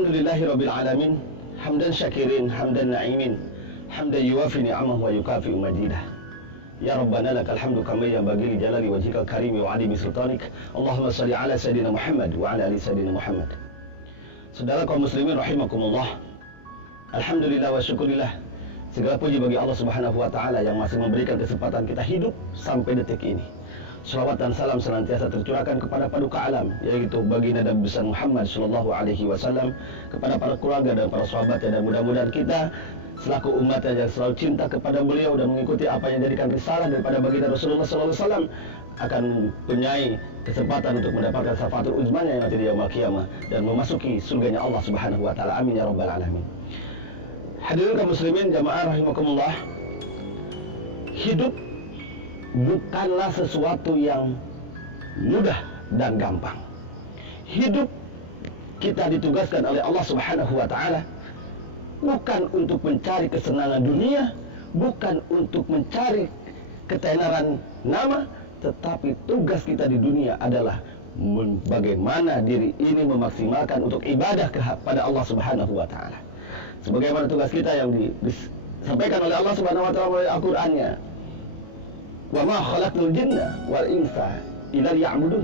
Alhamdulillahi Rabbil Alamin. Hamdan syakirin, hamdan na'imin, hamdan yuwafi ni'amahu wa yukafi majidah. Ya Rabbana lakal hamdu kama yanbaghi li jalali wajhikal karimi wa 'azimi sultanik. Allahumma shalli ala sayyidina Muhammad wa ala ali sayyidina Muhammad. Saudara kaum muslimin rahimakumullah. Alhamdulillah wa syukurillah. Segala puji bagi Allah Subhanahu wa taala yang masih memberikan kesempatan kita hidup sampai detik ini. Salawat dan salam senantiasa tercurahkan kepada paduka alam, yaitu baginda Nabi besar Muhammad sallallahu alaihi wasallam, kepada para keluarga dan para sahabatnya, dan mudah-mudahan kita selaku umatnya yang selalu cinta kepada beliau dan mengikuti apa yang dijadikan risalah daripada baginda Rasulullah sallallahu alaihi wasallam akan mempunyai kesempatan untuk mendapatkan syafaatul uzmanya yang nanti di yaumul qiyamah dan memasuki surganya Allah Subhanahu wa taala. Amin ya rabbal alamin. Hadirin kaum muslimin jamaah rahimakumullah. Hidup bukanlah sesuatu yang mudah dan gampang. Hidup kita ditugaskan oleh Allah Subhanahu wa taala bukan untuk mencari kesenangan dunia, bukan untuk mencari ketenaran nama, tetapi tugas kita di dunia adalah bagaimana diri ini memaksimalkan untuk ibadah kepada Allah Subhanahu wa taala. Sebagaimana tugas kita yang disampaikan oleh Allah Subhanahu wa taala melalui Al-Qur'annya. Wa ma khalaqtul jinna wal insa illa liya'budun.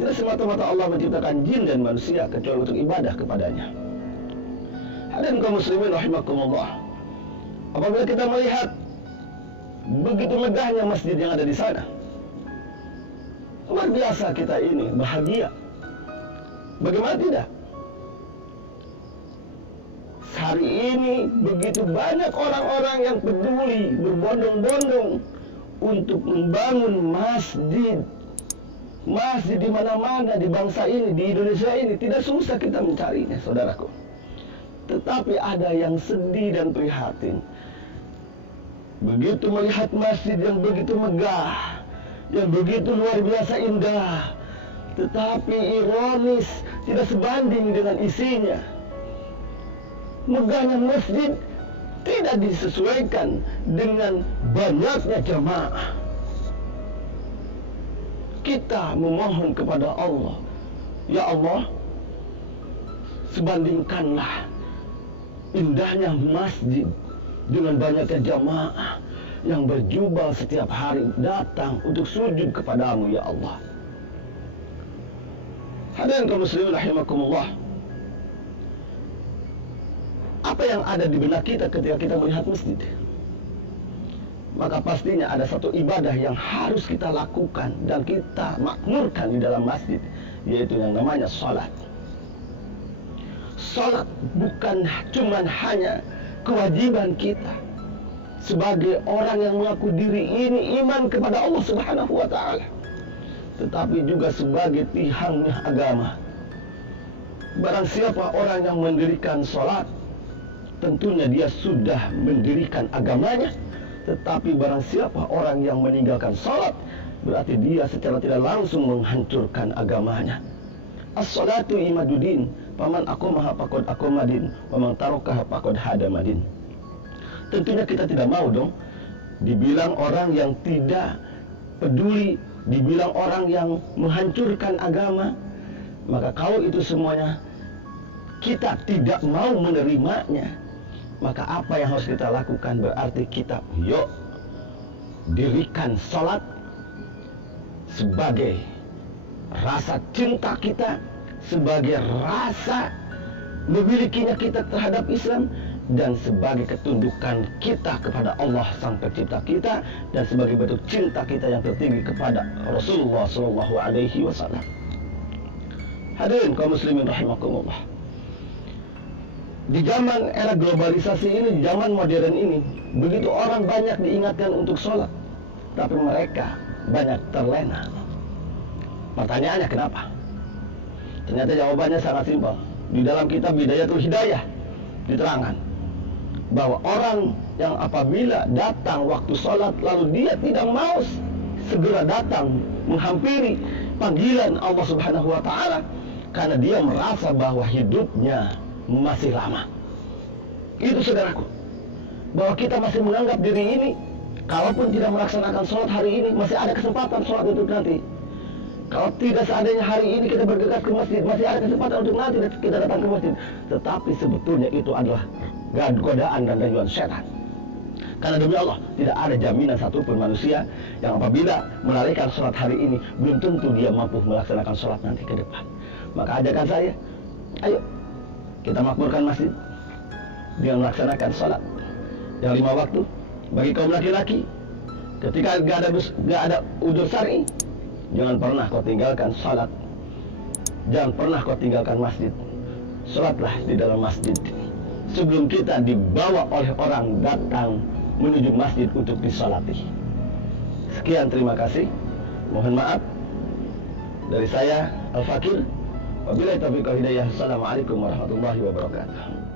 Tidak semata-mata Allah menciptakan jin dan manusia kecuali untuk ibadah kepadanya. Hadirin kaum muslimin rahimakumullah. Apabila kita melihat begitu megahnya masjid yang ada di sana, luar biasa kita ini bahagia. Bagaimana tidak? Hari ini begitu banyak orang-orang yang peduli berbondong-bondong untuk membangun masjid di mana-mana di bangsa ini, di Indonesia ini. Tidak susah kita mencarinya, saudaraku. Tetapi ada yang sedih dan prihatin. Begitu melihat masjid yang begitu megah, yang begitu luar biasa indah, tetapi ironis, tidak sebanding dengan isinya. Megahnya masjid tidak disesuaikan dengan banyaknya jamaah. Kita memohon kepada Allah, ya Allah, sebandingkanlah indahnya masjid dengan banyaknya jamaah yang berjubel setiap hari datang untuk sujud kepadamu, ya Allah. Hadirin kaum muslimin rahimakumullah. Apa yang ada di benak kita ketika kita melihat masjid? Maka pastinya ada satu ibadah yang harus kita lakukan dan kita makmurkan di dalam masjid, yaitu yang namanya salat. Salat bukan cuma hanya kewajiban kita sebagai orang yang mengaku diri ini iman kepada Allah Subhanahu wa taala, tetapi juga sebagai tiangnya agama. Barang siapa orang yang mendirikan salat, tentunya dia sudah mendirikan agamanya. Tetapi barang siapa orang yang meninggalkan salat, berarti dia secara tidak langsung menghancurkan agamanya. As-salatu imaduddin, faman aqamaha faqad aqamadin, wa man tarakaha faqad hadamadin. Tentunya kita tidak mau dong dibilang orang yang tidak peduli, dibilang orang yang menghancurkan agama. Maka kalau itu semuanya kita tidak mau menerimanya, maka apa yang harus kita lakukan? Berarti kita yuk dirikan salat sebagai rasa cinta kita, sebagai rasa memilikinya kita terhadap Islam, dan sebagai ketundukan kita kepada Allah Sang Pencipta kita, dan sebagai bentuk cinta kita yang tertinggi kepada Rasulullah sallallahu alaihi wasallam. Hadirin kaum muslimin rahimakumullah. Di zaman era globalisasi ini, di zaman modern ini, begitu orang banyak diingatkan untuk sholat, tapi mereka banyak terlena. Pertanyaannya kenapa? Ternyata jawabannya sangat simpel. Di dalam kitab Bidayatul Hidayah diterangkan bahwa orang yang apabila datang waktu sholat lalu dia tidak mau segera datang menghampiri panggilan Allah Subhanahu wa taala, karena dia merasa bahwa hidupnya masih lama. Itu saudaraku, bahwa kita masih menganggap diri ini, kalaupun tidak melaksanakan sholat hari ini, masih ada kesempatan sholat itu nanti. Kalau tidak seandainya hari ini kita bergegas ke masjid, masih ada kesempatan untuk nanti kita datang ke masjid. Tetapi sebetulnya itu adalah godaan dan rayuan setan. Karena demi Allah, tidak ada jaminan satupun manusia yang apabila menunaikan sholat hari ini, belum tentu dia mampu melaksanakan sholat nanti ke depan. Maka ajakan saya, ayo kita makmurkan masjid dengan melaksanakan sholat yang 5 waktu. Bagi kaum laki-laki, ketika gak ada udzur syar'i, jangan pernah kau tinggalkan sholat, jangan pernah kau tinggalkan masjid. Sholatlah di dalam masjid sebelum kita dibawa oleh orang datang menuju masjid untuk disolati. Sekian, terima kasih. Mohon maaf dari saya Al-Fakir. Wabillahi taufiq wal hidayah. Assalamualaikum warahmatullahi wabarakatuh.